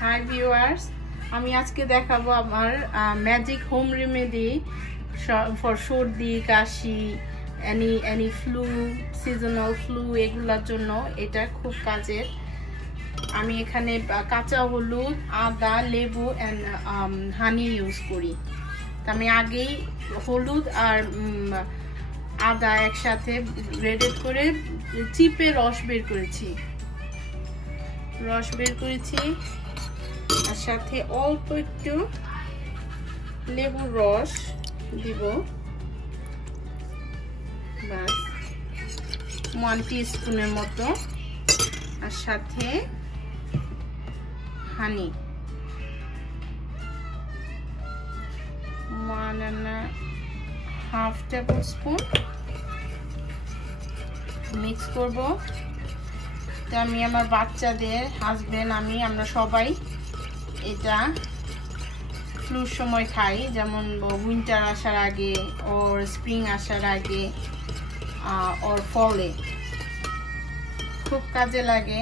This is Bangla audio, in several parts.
হাই ভিউয়ার্স, আমি আজকে দেখাবো আমার ম্যাজিক হোম রেমেডি ফর সর্দি কাশি এনি ফ্লু সিজনাল ফ্লু এগুলোর জন্য। এটা খুব কাজের। আমি এখানে কাঁচা হলুদ, আদা, লেবু অ্যান্ড হানি ইউজ করি। তা আমি আগেই হলুদ আর আদা একসাথে গ্রেডেড করে চিপে রস বের করেছি আর সাথে অল্প একটু লেবুর রস দিব, বাস 1 টিস্পুনের মতো, আর সাথে হানি 1.5 টেবিল স্পুন মিক্স করব। তো আমি আমার বাচ্চাদের, হাজবেন্ড, আমরা সবাই এটা ফ্লুর সময় খাই, যেমন উইন্টার আসার আগে ওর স্প্রিং আসার আগে ওর ফলে খুব কাজে লাগে।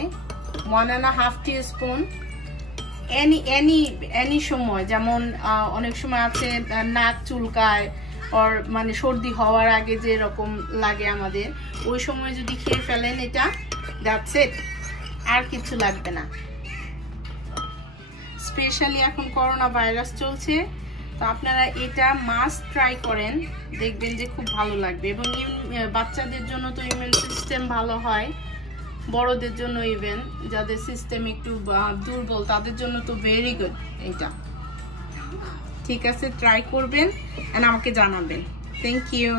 1.5 টিস্পুন এনি সময়, যেমন অনেক সময় আছে নাক চুলকায় ওর মানে সর্দি হওয়ার আগে যে রকম লাগে আমাদের, ওই সময় যদি খেয়ে ফেলেন এটা, দ্যাটস ইট, আর কিছু লাগবে না। স্পেশালি এখন করোনা ভাইরাস চলছে, তো আপনারা এটা মাস্ট ট্রাই করেন, দেখবেন যে খুব ভালো লাগবে। এবং বাচ্চাদের জন্য তো ইমিউন সিস্টেম ভালো হয়, বড়দের জন্য ইভেন যাদের সিস্টেম একটু দুর্বল তাদের জন্য তো ভেরি গুড এটা। ঠিক আছে, ট্রাই করবেন এন্ড আমাকে জানাবেন। Thank you.